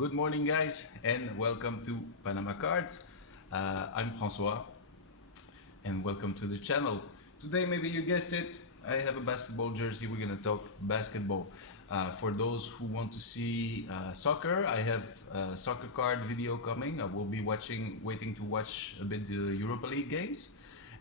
Good morning, guys, and welcome to Panama Cards. I'm Francois, and welcome to the channel. Today, maybe you guessed it, I have a basketball jersey. We're gonna talk basketball. For those who want to see soccer, I have a soccer card video coming. I will be waiting to watch a bit the Europa League games,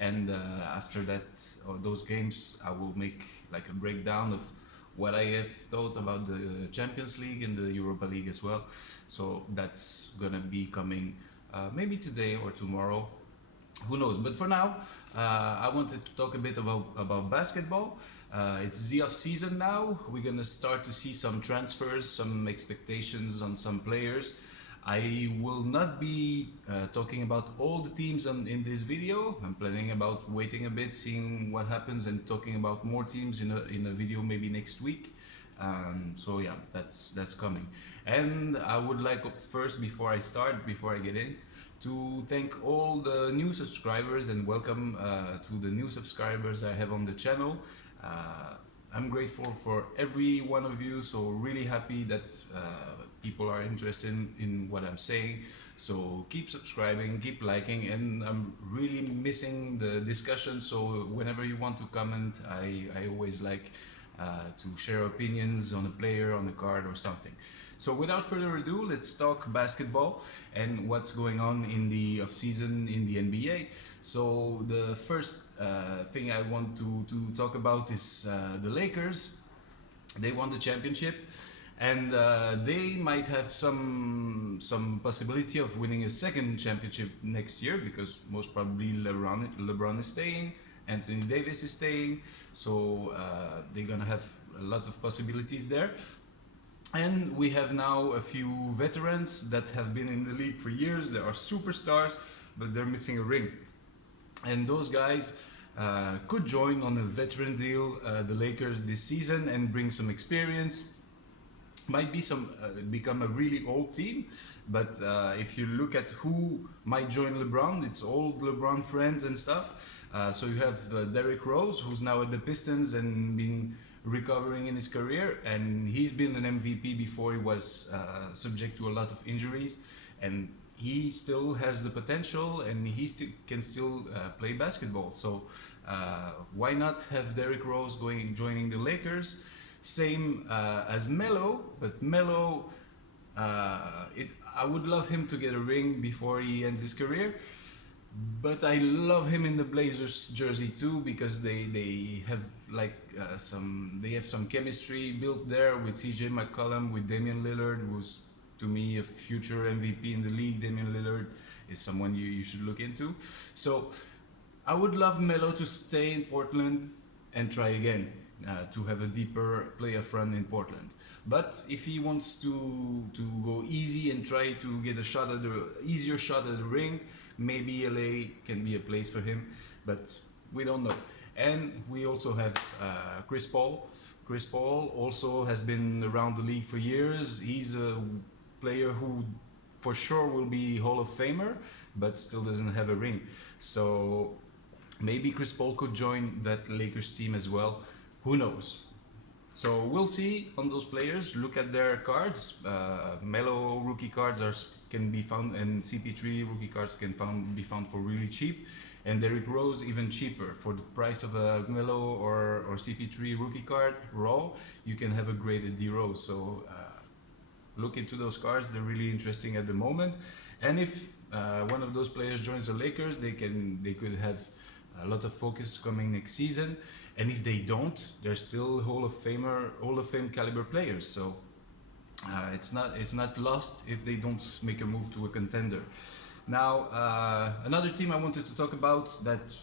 and after that, those games, I will make like a breakdown of what I have thought about the Champions League and the Europa League as well. So that's gonna be coming maybe today or tomorrow, who knows. But for now, I wanted to talk a bit about basketball. It's the off season now. We're gonna start to see some transfers, some expectations on some players. I will not be talking about all the teams in this video. I'm planning about waiting a bit, seeing what happens, and talking about more teams in a video maybe next week. So yeah, that's coming. And I would like first, before I get in, to thank all the new subscribers and welcome to the new subscribers I have on the channel. I'm grateful for every one of you, so really happy that people are interested in what I'm saying. So keep subscribing, keep liking, and I'm really missing the discussion. So whenever you want to comment, I always like to share opinions on a player, on a card, or something. So without further ado, let's talk basketball and what's going on in the off-season in the NBA. So the first thing I want to talk about is the Lakers. They won the championship, and they might have some possibility of winning a second championship next year, because most probably LeBron is staying, Anthony Davis is staying, so they're gonna have a lot of possibilities there. And we have now a few veterans that have been in the league for years. They are superstars, but they're missing a ring. And those guys could join on a veteran deal, the Lakers, this season, and bring some experience. Might be become a really old team, but if you look at who might join LeBron, it's old LeBron friends and stuff. So you have Derrick Rose, who's now at the Pistons and been recovering in his career, and he's been an MVP before he was subject to a lot of injuries, and he still has the potential, and he can still play basketball. So why not have Derrick Rose joining the Lakers? Same as Melo, but Melo, I would love him to get a ring before he ends his career. But I love him in the Blazers jersey too, because they have some chemistry built there with CJ McCollum, with Damian Lillard, who's to me a future MVP in the league. Damian Lillard is someone you should look into. So I would love Melo to stay in Portland and try again, to have a deeper playoff run in Portland. But if he wants to go easy and try to get easier shot at the ring, maybe LA can be a place for him, but we don't know. And we also have Chris Paul. Chris Paul also has been around the league for years. He's a player who for sure will be Hall of Famer, but still doesn't have a ring. So maybe Chris Paul could join that Lakers team as well. Who knows? So we'll see on those players. Look at their cards. Melo rookie cards can be found, and CP3 rookie cards can be found for really cheap, and Derrick Rose even cheaper. For the price of a Melo or CP3 rookie card raw, you can have a graded D Rose. So look into those cards. They're really interesting at the moment. And if one of those players joins the Lakers, they could have a lot of focus coming next season. And if they don't, they're still Hall of Fame caliber players. So it's not lost if they don't make a move to a contender. Now, another team I wanted to talk about that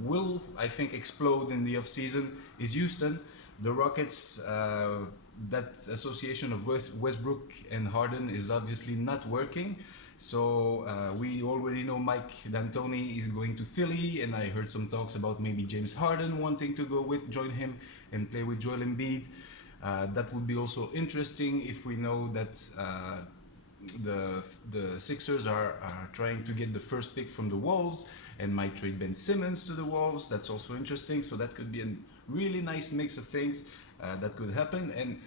will, I think, explode in the off-season is Houston. The Rockets, that association of Westbrook and Harden is obviously not working. So we already know Mike D'Antoni is going to Philly, and I heard some talks about maybe James Harden wanting to join him and play with Joel Embiid. That would be also interesting if we know that the Sixers are trying to get the first pick from the Wolves and might trade Ben Simmons to the Wolves. That's also interesting. So that could be a really nice mix of things that could happen. And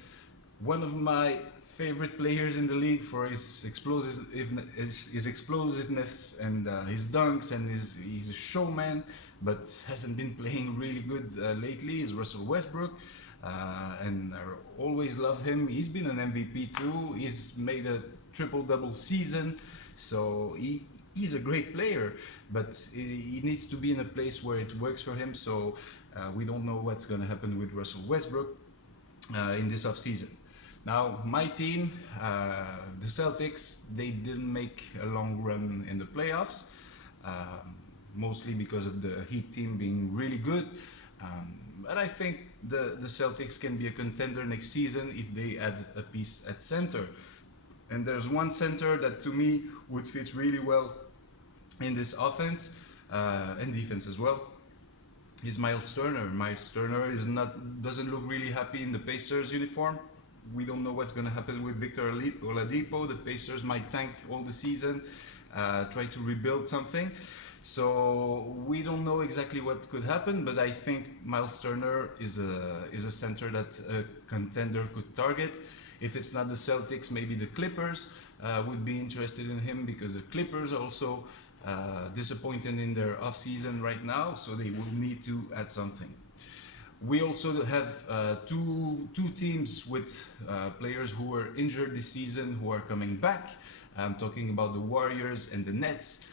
One of my favorite players in the league for his explosiveness and his dunks, and he's a showman, but hasn't been playing really good lately, is Russell Westbrook. And I always love him. He's been an MVP too. He's made a triple-double season, so he's a great player, but he needs to be in a place where it works for him. So we don't know what's going to happen with Russell Westbrook in this offseason. Now, my team, the Celtics, they didn't make a long run in the playoffs, mostly because of the Heat team being really good. But I think the Celtics can be a contender next season if they add a piece at center. And there's one center that to me would fit really well in this offense and defense as well. Is Miles Turner. Miles Turner doesn't look really happy in the Pacers uniform. We don't know what's going to happen with Victor Oladipo. The Pacers might tank all the season, try to rebuild something. So we don't know exactly what could happen, but I think Miles Turner is a center that a contender could target. If it's not the Celtics, maybe the Clippers would be interested in him, because the Clippers are also disappointed in their offseason right now, so they will need to add something. We also have two teams with players who were injured this season who are coming back. I'm talking about the Warriors and the Nets.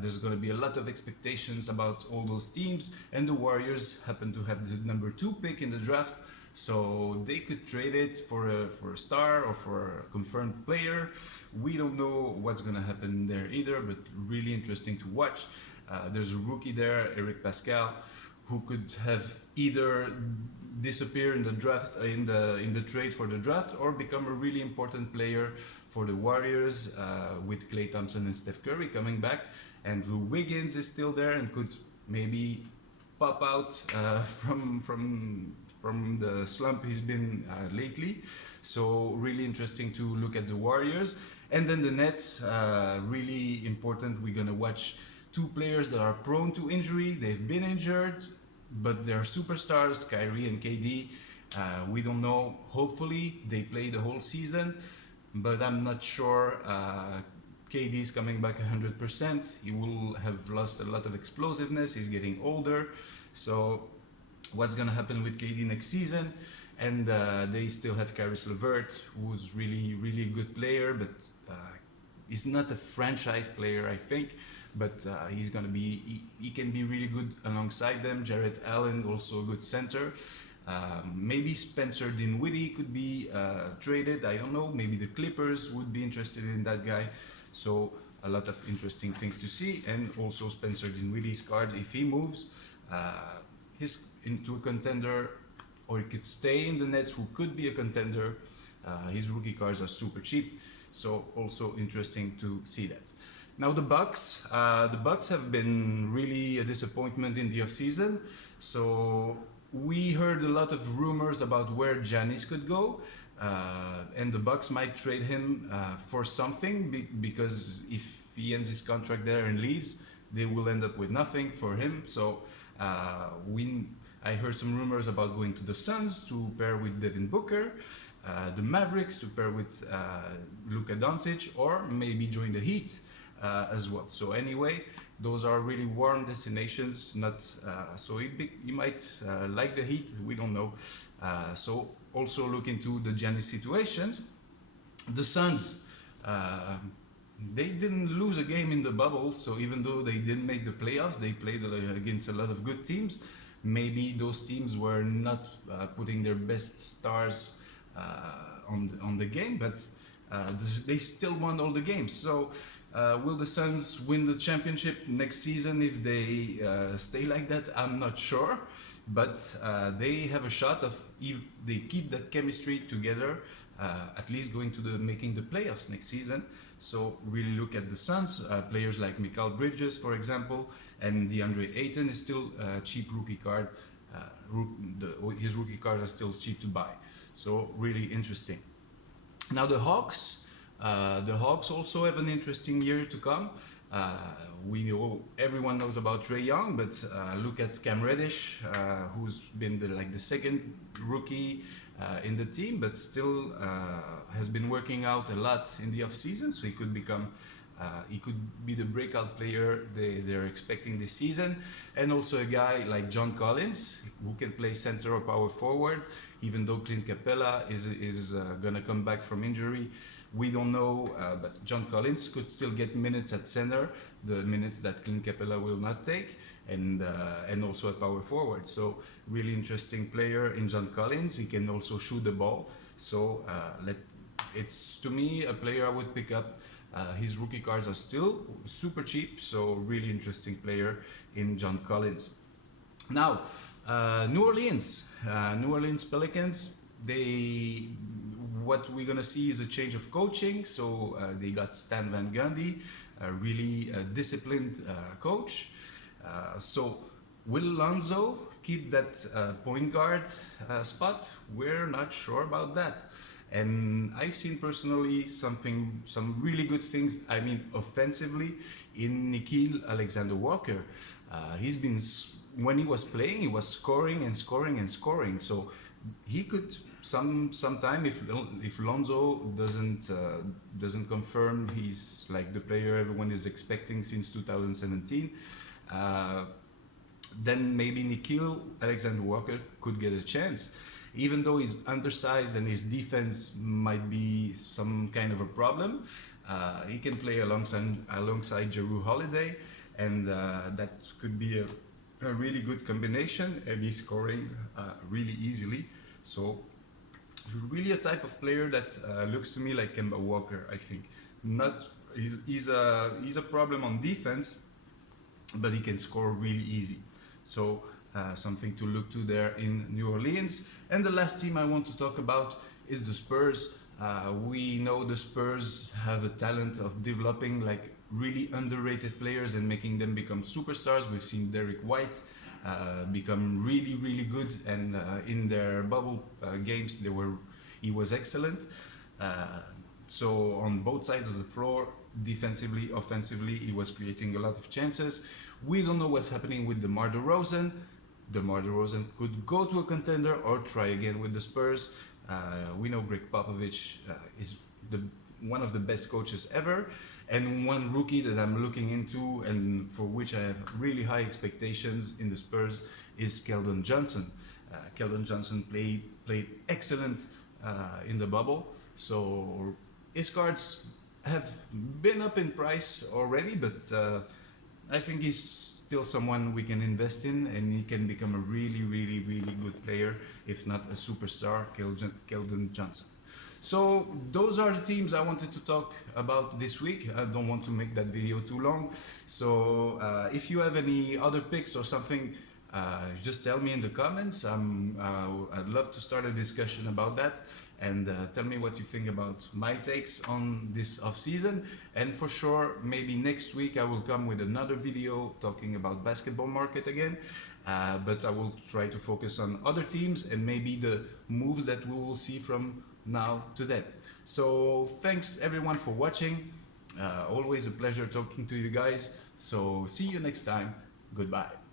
There's going to be a lot of expectations about all those teams, and the Warriors happen to have the number 2 pick in the draft, so they could trade it for a star or for a confirmed player. We don't know what's going to happen there either, but really interesting to watch. There's a rookie there, Eric Pascal, who could have either disappear in the draft, in the trade for the draft, or become a really important player for the Warriors, with Klay Thompson and Steph Curry coming back. Andrew Wiggins is still there and could maybe pop out from the slump he's been lately. So really interesting to look at the Warriors. And then the Nets, really important. We're gonna watch 2 players that are prone to injury. They've been injured, but they're superstars, Kyrie and KD. We don't know. Hopefully they play the whole season, but I'm not sure. KD is coming back 100%. He will have lost a lot of explosiveness. He's getting older. So what's going to happen with KD next season? And they still have Caris LeVert, who's really a good player, but he's not a franchise player, I think. But he's going to be, he can be really good alongside them. Jarrett Allen, also a good center. Maybe Spencer Dinwiddie could be traded. I don't know. Maybe the Clippers would be interested in that guy. So a lot of interesting things to see. And also Spencer Dinwiddie's card, if he moves into a contender, or he could stay in the Nets, who could be a contender. His rookie cards are super cheap. So also interesting to see that. Now the Bucks have been really a disappointment in the offseason. So we heard a lot of rumors about where Giannis could go, and the Bucks might trade him for something, because if he ends his contract there and leaves, they will end up with nothing for him. So I heard some rumors about going to the Suns to pair with Devin Booker, the Mavericks to pair with Luka Doncic, or maybe join the Heat as well. So anyway, those are really warm destinations. Not so he might like the Heat. We don't know. So also look into the Giannis situations. The Suns, they didn't lose a game in the bubble. So even though they didn't make the playoffs, they played against a lot of good teams. Maybe those teams were not putting their best stars on the game, but they still won all the games. So will the Suns win the championship next season if they stay like that? I'm not sure, but they have a shot of, if they keep that chemistry together, at least going to making the playoffs next season. So really look at the Suns, players like Mikal Bridges, for example, and DeAndre Ayton is still a cheap rookie card. His rookie cards are still cheap to buy. So really interesting. Now the Hawks also have an interesting year to come. We know everyone knows about Trae Young, but look at Cam Reddish, who's been the second rookie in the team, but still has been working out a lot in the off season, so he could be the breakout player they're expecting this season. And also a guy like John Collins, who can play center or power forward, even though Clint Capella is gonna come back from injury. We don't know, but John Collins could still get minutes at center, the minutes that Clint Capella will not take, and also at power forward. So really interesting player in John Collins. He can also shoot the ball. So it's, to me, a player I would pick up. His rookie cards are still super cheap, so really interesting player in John Collins. Now, New Orleans Pelicans, what we're gonna see is a change of coaching. So they got Stan Van Gundy, a really disciplined coach. So will Lonzo keep that point guard spot? We're not sure about that. And I've seen personally some really good things, I mean offensively, in Nickeil Alexander-Walker. He's been, when he was playing, he was scoring and scoring and scoring. So he could sometime, if Lonzo doesn't confirm he's like the player everyone is expecting since 2017, then maybe Nickeil Alexander-Walker could get a chance. Even though he's undersized and his defense might be some kind of a problem, he can play alongside Jrue Holiday, and that could be a really good combination, and he's scoring really easily. So really a type of player that looks to me like Kemba Walker, I think. He's a problem on defense, but he can score really easy. So something to look to there in New Orleans. And the last team I want to talk about is the Spurs. We know the Spurs have a talent of developing like really underrated players and making them become superstars. We've seen Derek White become really good, and in their bubble games he was excellent. So on both sides of the floor, defensively, offensively, he was creating a lot of chances. We don't know what's happening with DeMar DeRozan. DeMar DeRozan could go to a contender or try again with the Spurs. We know Greg Popovich is one of the best coaches ever, and one rookie that I'm looking into and for which I have really high expectations in the Spurs is Keldon Johnson. Keldon Johnson played excellent in the bubble, so his cards have been up in price already, but I think he's still someone we can invest in, and he can become a really good player, if not a superstar, Keldon Johnson. So those are the teams I wanted to talk about this week. I don't want to make that video too long. So if you have any other picks or something, just tell me in the comments. I'd love to start a discussion about that, and tell me what you think about my takes on this off season. And for sure, maybe next week I will come with another video talking about basketball market again, but I will try to focus on other teams and maybe the moves that we will see from now to then. So thanks everyone for watching. Always a pleasure talking to you guys. So see you next time. Goodbye.